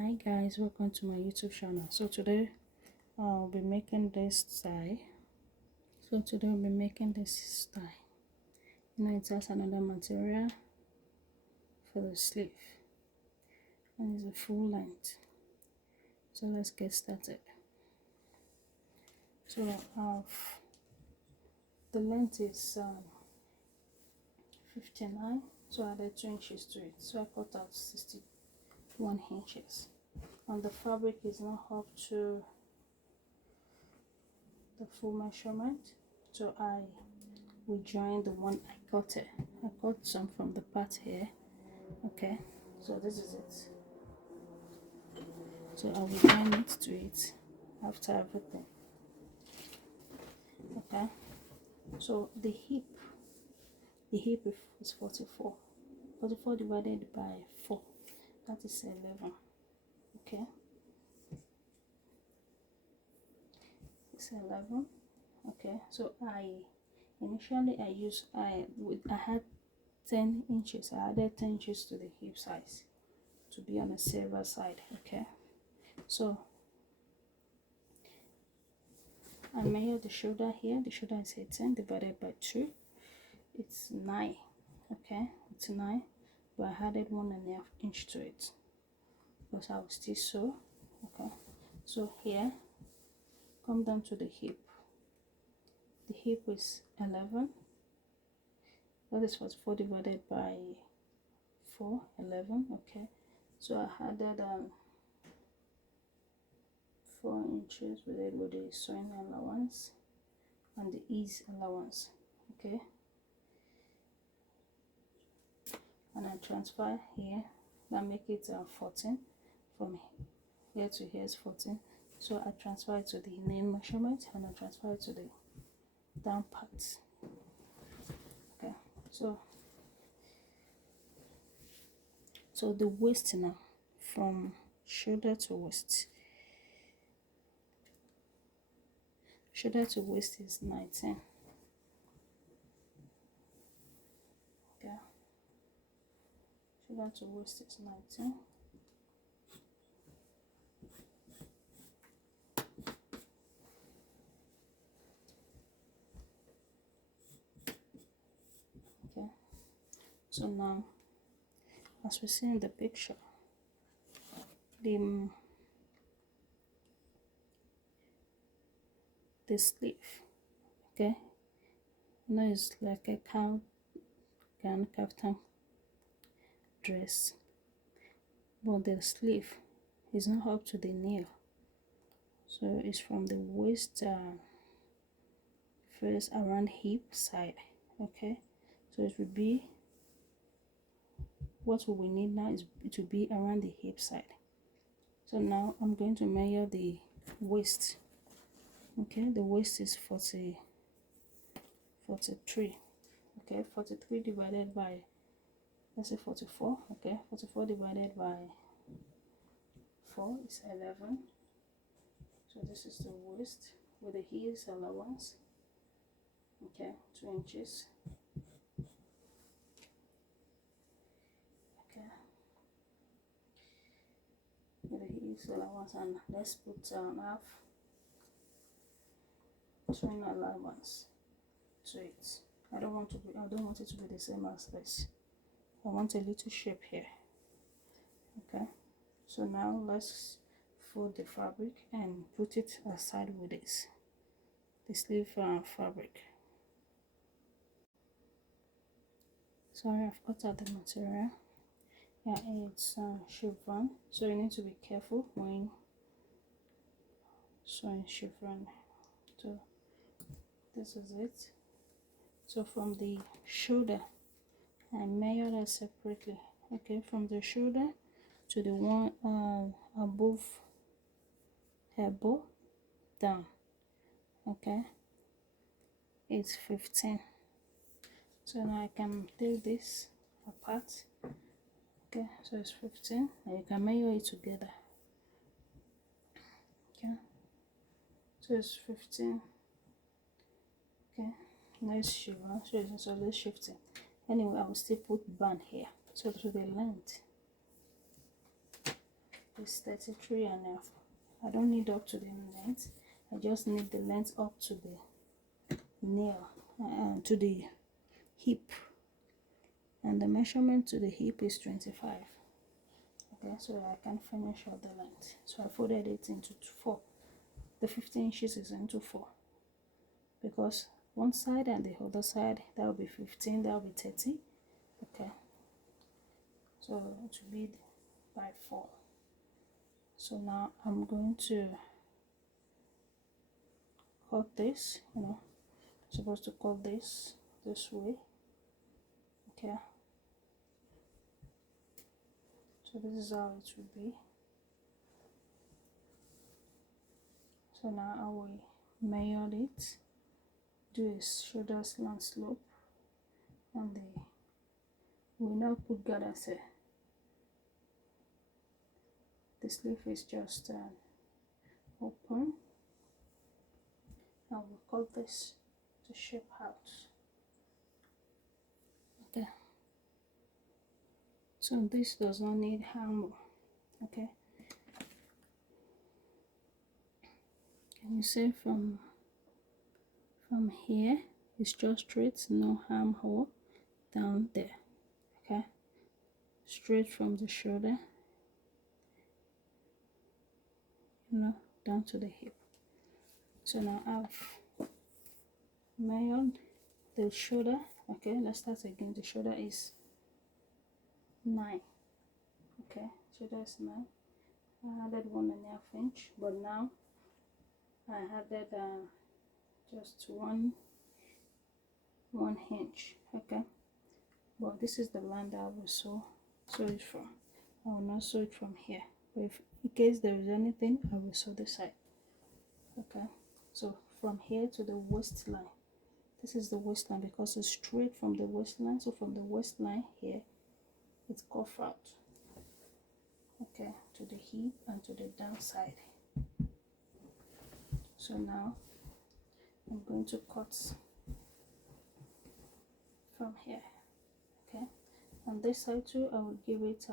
Hi guys, welcome to my YouTube channel. So today I'll be making this tie. It has another material for the sleeve and it's a full length. So let's get started. So the length is 59. So I added 2 inches to it. So I cut out 61 inches. And the fabric is not up to the full measurement, so I will join the one I cut it. I cut some from the part here. Okay, so this is it. So I will join it to it after everything. Okay, so the hip is 44. 44 divided by 4, that is 11. Okay, it's 11. Okay, so I had 10 inches. I added 10 inches to the hip size to be on the safer side. Okay, so I measure the shoulder here. The shoulder is 18 divided by 2. It's 9. Okay, it's 9, but I added 1.5 inch to it because I will still sew. Okay, so here, come down to the hip. The hip is 11. That is 44 divided by 4, 11. Okay, so I added 4 inches with the sewing allowance and the ease allowance. Okay, and I transfer here. That make it 14. From here to here is 14. So I transfer it to the name measurement and I transfer it to the down part. Okay, so the waist now, from shoulder to waist. Shoulder to waist is 19. Okay, shoulder to waist is 19. Okay, so now, as we see in the picture, the sleeve, okay, it's like a kaftan dress, but the sleeve is not up to the knee, so it's from the waist first around hip side. Okay, so it will be, what we will need now is to be around the hip side. So now I'm going to measure the waist. Okay, the waist is 43. Okay, 43 divided by, let's say 44. Okay, 44 divided by 4 is 11. So this is the waist with the heels allowance. Okay, 2 inches. Okay, with the heels allowance, and let's put half sewing allowance to it. I don't want it to be the same as this. I want a little shape here. Okay, so now let's fold the fabric and put it aside with the sleeve fabric. Sorry, I've cut out the material. Yeah, it's chiffon, so you need to be careful when sewing chiffon. So this is it. So from the shoulder, I measure that separately. Okay, from the shoulder to the one above elbow down. Okay, it's 15. So now I can take this apart. Okay, so it's 15, and you can measure it together. Okay, so it's 15. Okay, let's shift. So let's shift it. Anyway, I will still put band here. So to the length is 33.5. I don't need up to the length, I just need the length up to the nail, to the hip, and the measurement to the hip is 25. Okay, so I can finish out the length. So I folded it into 4. The 15 inches is into 4, because one side and the other side, that will be 15, that will be 30. Okay, so it will be by 4. So now I'm going to cut this, supposed to cut this way. Okay, so this is how it will be. So now I will measure it, do a shoulder slant slope, and we will now put gathers here. The sleeve is just open. Now we'll cut this to shape out. Okay, so this does not need hammer. Okay, can you see from here it's just straight, no arm hole down there. Okay, straight from the shoulder, down to the hip. So now I've measured the shoulder. Okay, let's start again. The shoulder is 9. Okay, shoulder is 9. I added 1.5 inch, but now I added just one inch. Okay, but this is the line that I will sew it from. I will not sew it from here, but if in case there is anything, I will sew this side. Okay, so from here to the waistline, this is the waistline, because it's straight from the waistline. So from the waistline here, it's curved out. Okay, to the hip and to the downside. So now I'm going to cut from here. Okay, on this side too, I'll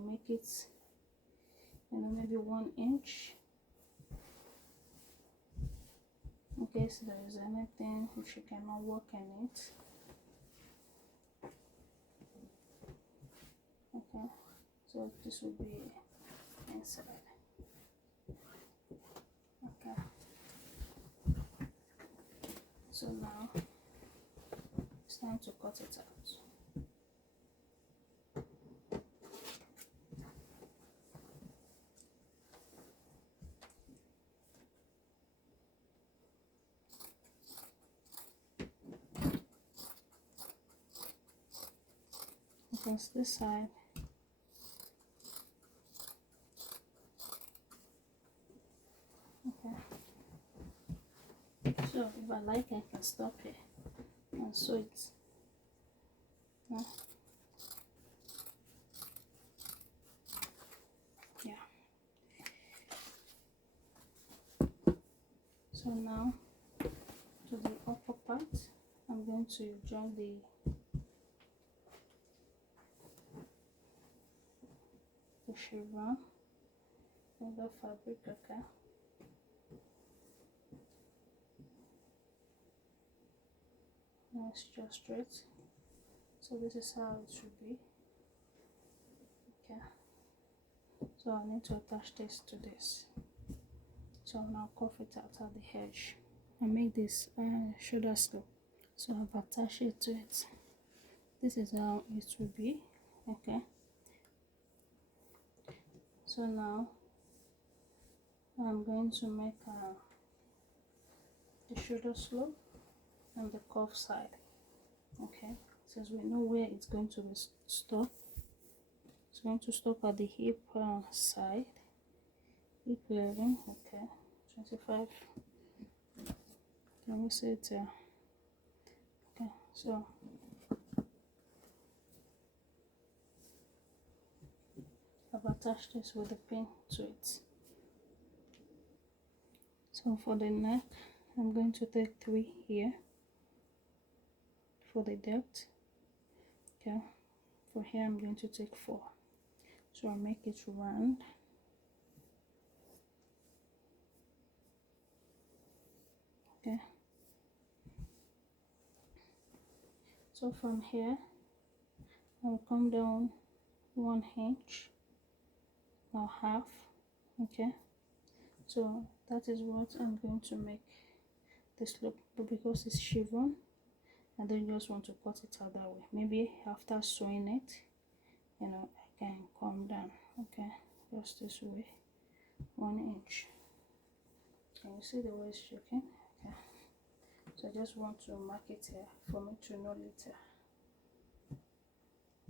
make it, maybe 1 inch. In case there is anything, if you cannot work in it. Okay, so this will be inside. Okay, so now it's time to cut it out. Because this side, okay, so if I like, I can stop here and sew it. Yeah, so now to the upper part, I'm going to join the chevron with the fabric. Okay, now it's just straight, so this is how it should be. Okay, so I need to attach this to this, so I'll now cuff it out at the edge and make this shoulder slope. So I've attached it to it. This is how it will be. Okay, so now I'm going to make the shoulder slope and the cuff side. Okay, since we know where it's going to stop, it's going to stop at the hip side, hip 11. Okay, 25. Let me say it here. Okay, so I've attached this with a pin to it. So for the neck, I'm going to take 3 here for the depth. Okay, for here I'm going to take 4. So I'll make it round. Okay, so from here I'll come down 1 inch or half. Okay, so that is what I'm going to make this look. But because it's chevron, I don't just want to cut it out that way. Maybe after sewing it, you know, I can come down. Okay, just this way, 1 inch. Can you see the way it's shaking? Okay, so I just want to mark it here for me to know later.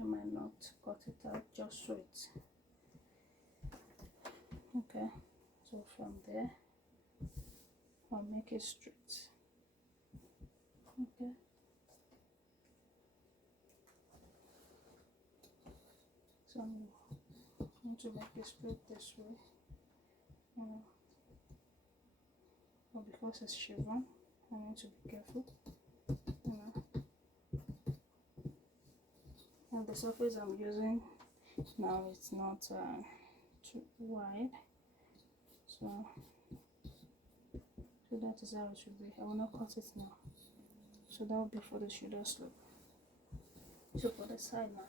I might not cut it out, just sew it. Okay, so from there I'll make it straight. Okay, so I'm going to make it straight this way. But because it's chevron, I need to be careful. And the surface I'm using now, it's not too wide, so that is how it should be. I will not cut it now, so that will be for the shoulder slope. So for the side now,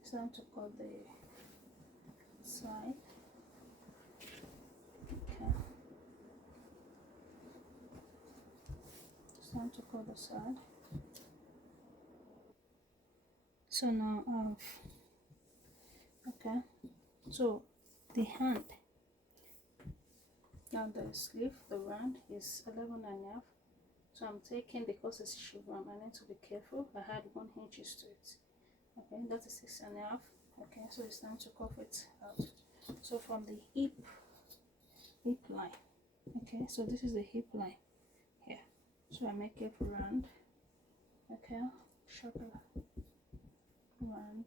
it's time to cut the side. Okay, it's time to cut the side. So now okay, so the hand, now the sleeve, the round is 11.5. So I'm taking, because it's chevron, I need to be careful. I had 1 inch to it. Okay, that is 6.5. Okay, so it's time to cuff it out. So from the hip line, okay, so this is the hip line here. So I make it round. Okay, sharp round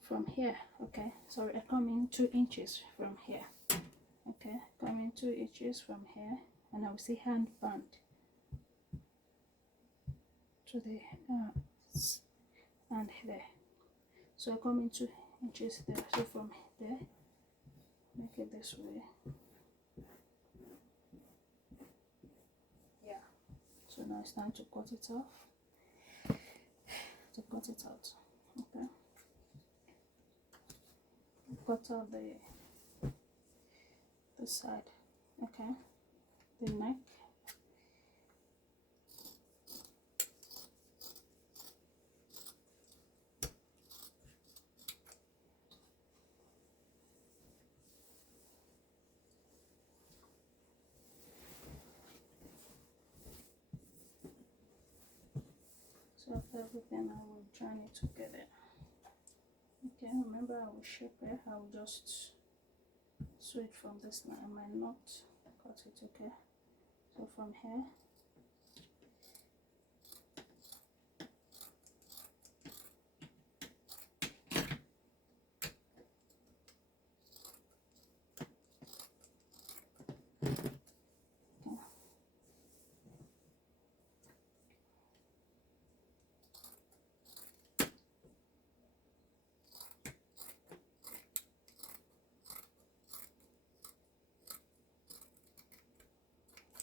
from here. Okay, sorry, I come in 2 inches from here. Okay, come in 2 inches from here, and I will see hand band to the and there. So I come in 2 inches there. So from there, make it this way. Yeah. So now it's time to cut it off. To cut it out. Okay. Cut out the side. Okay. The neck. So after everything, I will join it together. Okay, remember I will shape it. I will just sew it from this line. I might not cut it. Okay, so from here,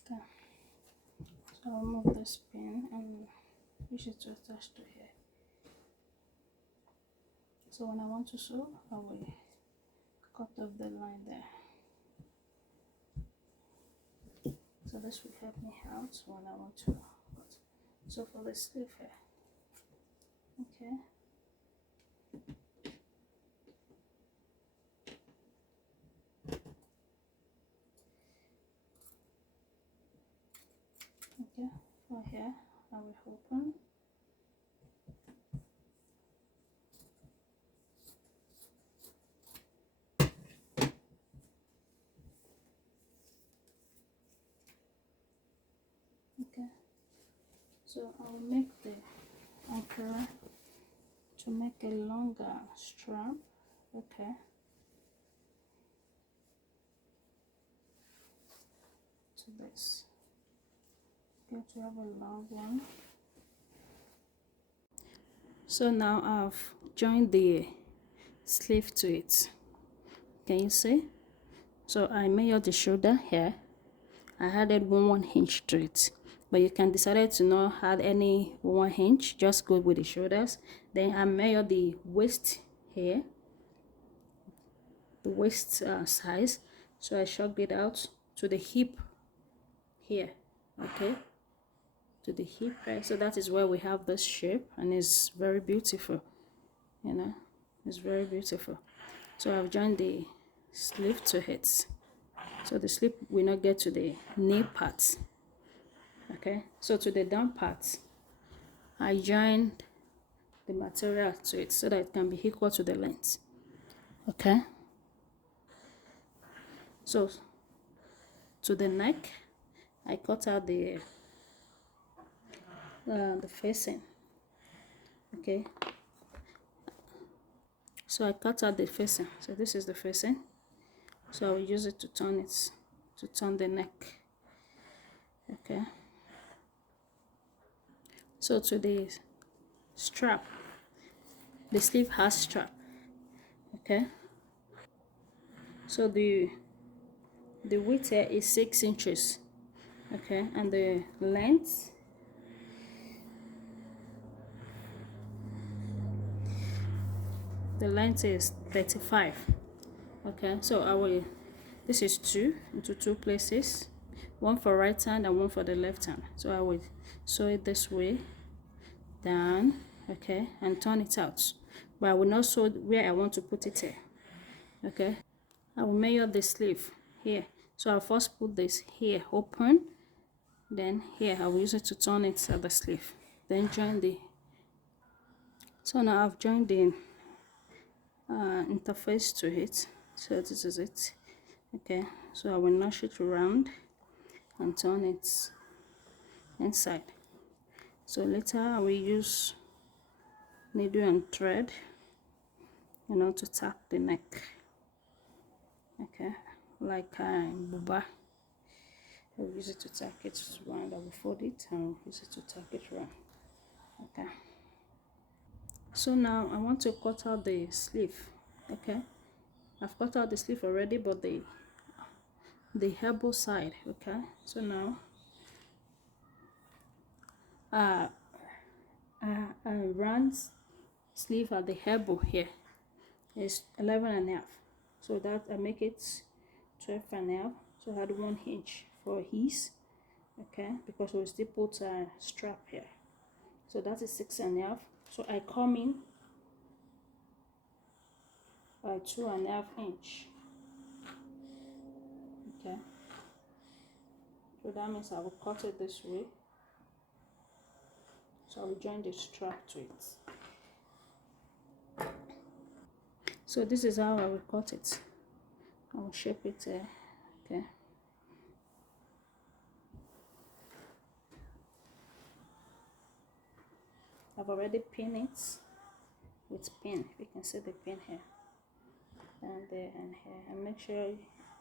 okay. So I'll remove this pin and use it to attach to here. So when I want to sew, I will cut off the line there. So this will help me out when I want to cut. So for the sleeve here, okay. Okay, for here, I will open. Okay, so I will make the Ankara to make a longer strap. Okay, to this. Okay, to have a long one. So now I've joined the sleeve to it. Can you see? So I measure the shoulder here. I added 1 inch to it, but you can decide to not add any 1 inch, just go with the shoulders. Then I measure the waist here, the waist size, so I shoved it out to the hip here, okay, to the hip, right? So that is where we have this shape, and it's very beautiful, you know, it's very beautiful. So I've joined the sleeve to it, so the sleeve will not get to the knee part, okay. So to the down part, I joined the material to it so that it can be equal to the length, okay. So to the neck, I cut out the facing, okay. So I cut out the facing, so this is the facing, so I will use it to turn the neck, okay. So to the strap, the sleeve has strap, okay. So the width here is 6 inches, okay, and the length is 35, okay. So I will, this is 2 into 2 places, one for right hand and one for the left hand. So I will sew it this way down, okay, and turn it out, but I will not sew where I want to put it here, okay. I will measure the sleeve here, so I'll first put this here open, then here I will use it to turn it at the sleeve, then join the, so now I've joined the interface to it, so this is it, okay. So I will notch it around and turn it inside. So later I will use needle and thread, you know, to tack the neck, okay, like buba. I will use it to tack it around. I will fold it and use it to tack it around, okay. So now I want to cut out the sleeve, okay. I've cut out the sleeve already, but the elbow side, okay. So now round sleeve at the elbow here is 11.5, so that I make it 12.5, so I had 1 inch for ease, okay, because we still put a strap here, so that is 6.5. So I come in 2.5 inch, okay. So that means I will cut it this way, so I will join the strap to it. So this is how I will cut it. I will shape it, okay. I've already pinned it with pin. You can see the pin here and there and here, and make sure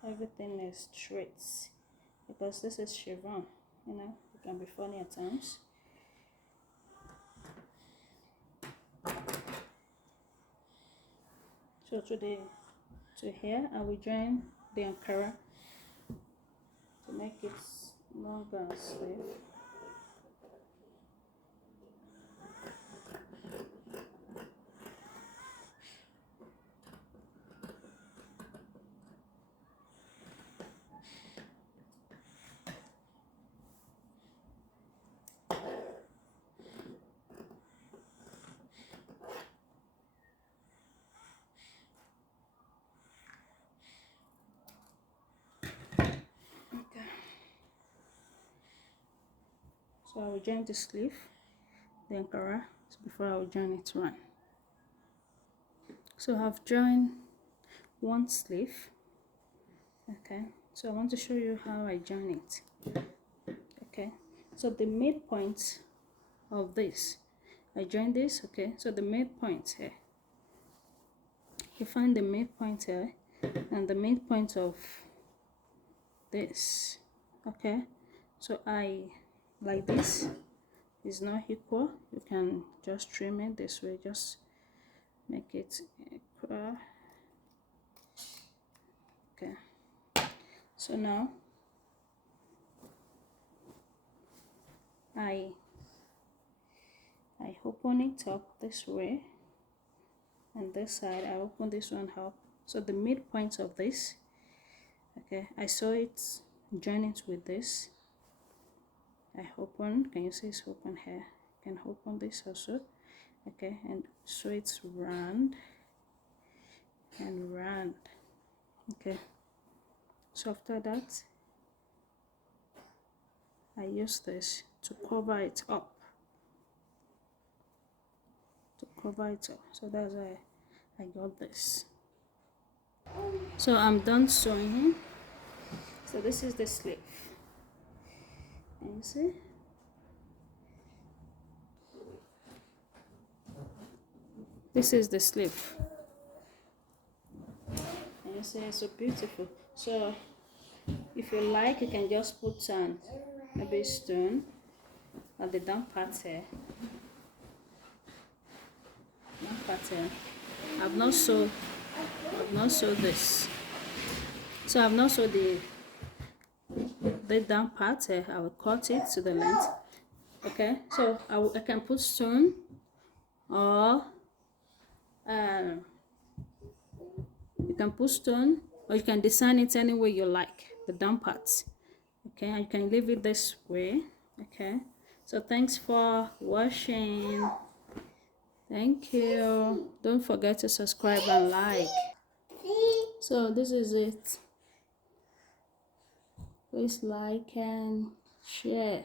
everything is straight, because this is chevron, you know, it can be funny at times. So to here I will join the Ankara to make it longer and sleeve. Okay. So I will join the sleeve, the Ankara, before I will join it one. So I've joined one sleeve, okay. So I want to show you how I join it, okay. So the midpoint of this, I join this, okay. So the midpoint here, you find the midpoint here and the midpoint of this, okay. So I, like this is not equal, you can just trim it this way, just make it equal, okay. So now I open it up this way, and this side I open this one up. So the midpoint of this, okay, I saw it, join it with this. I open, can you see it's open here? I can open this also, okay, and so it's round and round. Okay, so after that I use this to cover it up, so that's why I got this. So I'm done sewing. So this is the sleeve, can you see? This is the sleeve, and you see it's so beautiful. So if you like, you can just put maybe stone at the down part here. I've not sewed this. So I've not sewed the down part here. I will cut it to the length. Okay, so I can put stone, or you can put stone, or you can design it any way you like, the down part. Okay, and you can leave it this way. Okay, so thanks for watching. Thank you. Don't forget to subscribe and like. So this is it. Please like and share.